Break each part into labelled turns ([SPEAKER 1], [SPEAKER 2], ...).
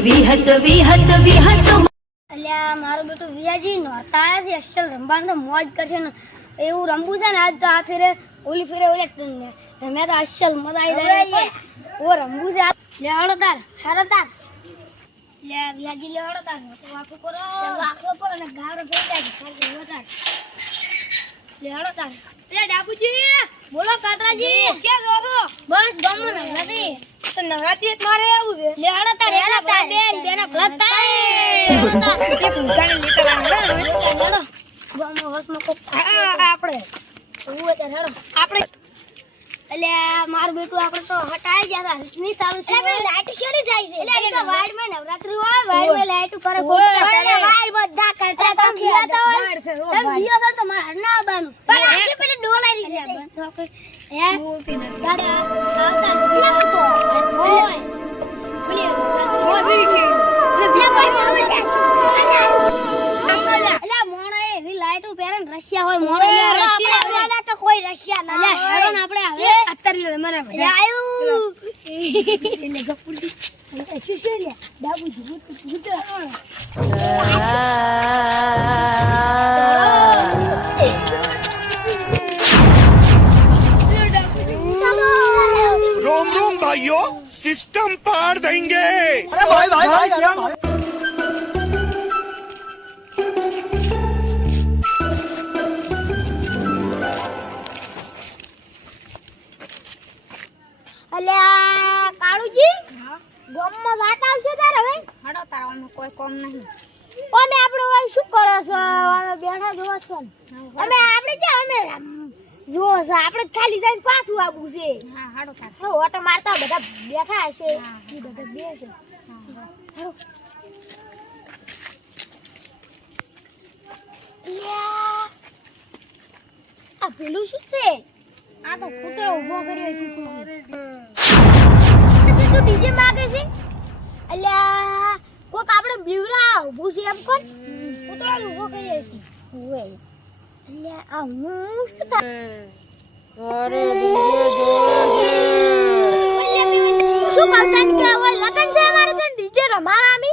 [SPEAKER 1] વિહત વિહત વિહત.
[SPEAKER 2] અલ્યા મારું બેટું વિયાજી નોતા આવ્યા છે અસલ રમવાનું તો મોજ કરશે ને. એવું રમવું છે ને આજ તો આ ફેરે ઓલી ફેરે ઓલે રમ્યા તો અસલ મજા આવી જાય ઓ રમવું છે લે હળો તાર હારો તાર. લે વિયાજી લે હળો તાર. વાકો કરો. વાકો કરો અને ગારો થઈ જાય હળો તાર. લે હળો તાર. લે ડાબુજી બોલો કાતરાજી. કે ગોગો બસ ગમો નવરાત્રી તો નવરાત્રી મારે આવું છે. લે હળો તાર. હળો બેન બેના ભલા થાય હળો તાર લેતા લાવો ગમો વસમાં કોક આપણે હું અત્યારે હળો આપણે. અલ્યા મારું બેટું આપણે તો હટાઈ ગયા હતા. નહીં સારું છે. એટલે લાઈટ જાય છે? એટલે તો વાડમાં નવરાત્રી હોય વાડમાં લાઈટ કરે વાડ બધા કરતા તમે બિયાતા હોય. તમે બિયો તો મારે ના આવવાનું. પણ આટલી પેલી છે. હે? કશા ના હેડો ને આપણે રોમ રોમ ભાઈઓ
[SPEAKER 3] સિસ્ટમ પાર દેંગે ભાઈ ભાઈ ભાઈ
[SPEAKER 2] અલ્યા કાળુજી ગોમમાં વાત આવશે તાર હવે? હડો તાર અમે કોઈ કોમ નહીં. અમે આપણે હવે શું કરો છો? અમે બેઠા જોવો છો અમે આપણે છે અમે જોવો છો આપણે ખાલી જઈને પાછું આવવું છે. હા હડો તાર. હાડો ઓટો મારતા બધા બેઠા હશે. બધા બેસે હાડો. આ પેલું શું છે? આ તો કૂતરો ઊભો કર્યો છે. તું બીજે માગે છે? અલ્યા કોક આપણે બીવરા ઊભું છે એમ કોણ? કૂતરો જ ઊભો કર્યો છે ઓય અલ્યા આ હું શું થાય અલ્યા, શું કહું તને કે હવે લગન છે અમારે તો ડીજે રમાડા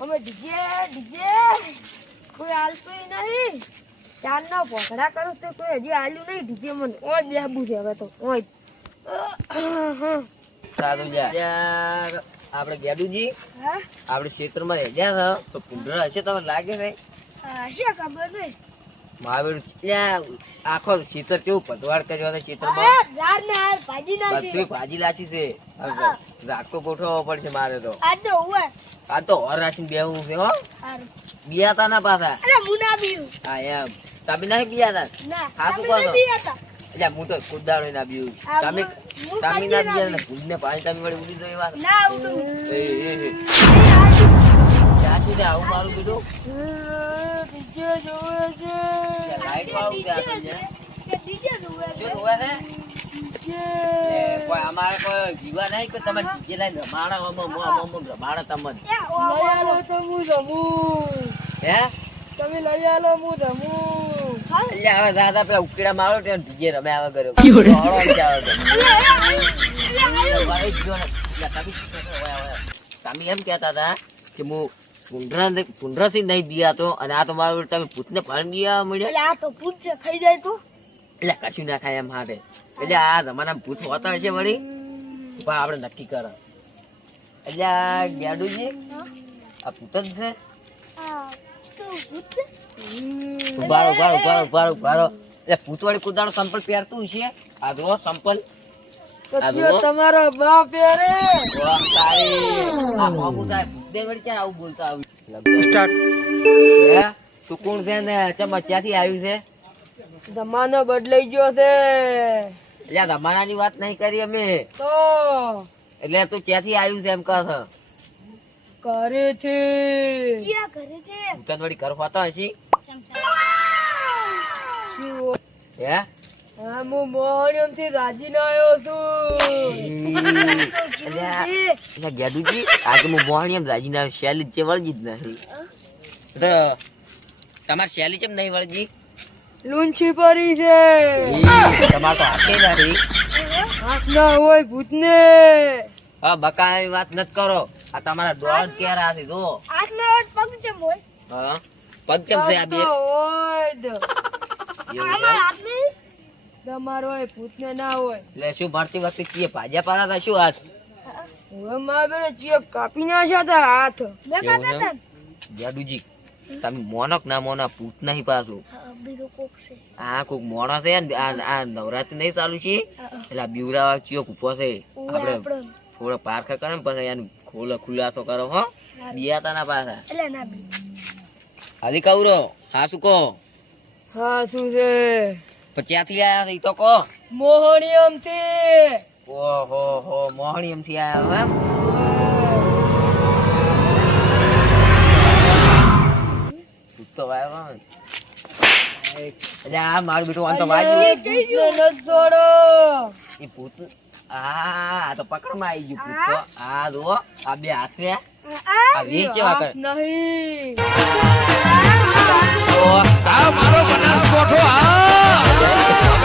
[SPEAKER 2] અમે
[SPEAKER 4] ડીજે ડીજે. કોઈ હાલતું નહીં. ચાર ના પોઘડા કરું તો કોઈ હજી હાલ્યું નહીં ડીજે મને. ઓય બેહવું છે હવે તો. ઓય.
[SPEAKER 5] સારું જા. આપણે ગેડુજી આપણે ક્ષેત્રમાં રહેજા છો તો પુંડરા હશે તમને લાગે નહીં?
[SPEAKER 4] હશે ખબર નહીં.
[SPEAKER 5] મહાવીર આખો ચિત્ર કેવું પતવાડ કર્યો
[SPEAKER 4] ઝાડ ભાજી
[SPEAKER 5] બધું ભાજી લાચી છે. રાખતો ગોઠવવો પડશે મારે તો.
[SPEAKER 4] આ તો
[SPEAKER 5] હોર રાખીને બેહવું છે હો.
[SPEAKER 4] હારું.
[SPEAKER 5] બિયા તા ના પાછા હા એમ. તમે નહીં બિયા તા
[SPEAKER 4] ના
[SPEAKER 5] હાચું
[SPEAKER 4] તમે
[SPEAKER 5] કહો
[SPEAKER 4] નથી
[SPEAKER 5] એટલે હું તો કુદાડો ના બીયું તમે
[SPEAKER 4] હું- હું
[SPEAKER 5] તમે ના બિયા ને ભૂલને પાણી તમે વળી ઉડી દો એ વાત
[SPEAKER 4] ના ઉડું
[SPEAKER 5] આવું મારું કીધું
[SPEAKER 4] ડીજે જોવે છે
[SPEAKER 5] લાઈટ વાળું ત્યાં છે
[SPEAKER 4] ડીજે જોવે છે
[SPEAKER 5] શું જોવે છે કોઈ અમારે કોઈ જીવા નહીં કે તમે ડીજે લઈને રમાડા હમ હમ હમ હમ રમાડા તમને.
[SPEAKER 4] લઈ આલો તો રમું.
[SPEAKER 5] હે?
[SPEAKER 4] તમે લઈ આલો હું રમું.
[SPEAKER 5] એટલે હવે દાદા પેલા ઉકેડા મારો ત્યાં ડીજે રમે આવે કર્યો? તમે એમ કહેતા હતા કે હું પુંડરા નહીં બિયાતો અને આ તો મારું તમે ભૂતને પાણી બિયા મળ્યા?
[SPEAKER 4] આ તો પૂછ ખાઈ જાય તો.
[SPEAKER 5] એટલે કશું ના ખાય એમ હારે. એટલે આ તમારા ભૂત હોતા હશે વળી? પણ આપણે નક્કી કરો. એટલે આ ગેડુજી આ ભૂત જ છે. ઉભારો ઉભારો ઉભારો ઉભારો ઉભારો એટલે ભૂત વાળી કુદાડો સંપલ પહેરતું છે? આ જુઓ સંપલ.
[SPEAKER 4] તમારો બાપ એ રે
[SPEAKER 5] વાહ, તારી. આ બાપુ સાહેબ, બે વળી ક્યારે આવું? બોલતા આવ્યું? હે? તું કોણ છે ને ચમ ક્યાંથી આવ્યું છે?
[SPEAKER 4] જમાનો બદલાઈ ગયો છે.
[SPEAKER 5] એટલે તમારાની વાત નહીં કરી અમે.
[SPEAKER 4] તો?
[SPEAKER 5] એટલે તું ક્યાંથી આવ્યું છે એમ કહો છે?
[SPEAKER 4] કરે છે
[SPEAKER 2] ક્યાં ઘરે છે
[SPEAKER 5] તને વળી ઘર હોતો હશી? હે?
[SPEAKER 4] હા હું મોહનિયમથી રાજીને આવ્યો છું.
[SPEAKER 5] ગેડુજી, આજે હું મોહણીયમ રાજીના શૈલી જે વળગી જ નથી. તો તમારી શૈલી કેમ નહીં વળજી
[SPEAKER 4] લૂંછી પડી છે.
[SPEAKER 5] તમારે તો હાથે નથી.
[SPEAKER 4] હાથ ના હોય ભૂતને.
[SPEAKER 5] હા બકાની વાત નથી કરો. આ તમારા દોડ કેરા છે જો
[SPEAKER 2] હાથમાં વાત પગ છે મોય
[SPEAKER 5] હા પગ કેમ છે આ બે?
[SPEAKER 4] હોય
[SPEAKER 5] છે?
[SPEAKER 4] તમારો હોય ભૂતને ના હોય.
[SPEAKER 5] એટલે શું ભરતી વખતે કીએ ભાજ્યા પાડા હતા શું હાથ?
[SPEAKER 4] હવે મારા બેને ચેપ કાપી નાખ્યા હતા હાથ.
[SPEAKER 5] જાડુજી તમે મોનક ના મોના પૂત નહીં પાછું
[SPEAKER 2] બીજો કોક છે.
[SPEAKER 5] આ કોક મોણસ છે ને આ આ નવરાત્રી નહીં ચાલુ છે? એટલે આ બીવરા ચિયો કૂપો છે. આપણે થોડો પારખા કરે ને પછી એનું ખોલો ખુલાસો કરો હો. બિયાતા ના પાછા.
[SPEAKER 2] એટલે ના બી.
[SPEAKER 5] હાલી કવરો હા શું કહો?
[SPEAKER 4] હા શું છે?
[SPEAKER 5] પછી ત્યાંથી આયા એ ઈ તો કહો
[SPEAKER 4] મોહણીયમથી
[SPEAKER 5] ઓહો હો મોહણીયમથી આયા એમ? તો વાયો ને. એટલે આ મારું બેટું આમ તો વાગ્યું.
[SPEAKER 4] ભૂતને છોડો
[SPEAKER 5] એ ભૂત આ આ તો પકડમાં આવી ગયું ભૂત તો. આ જો આ બે હાથ. રહ્યા આ વે કેવા કરે?
[SPEAKER 4] હાથ નહીં.
[SPEAKER 3] મારો બનાસકોઠો આ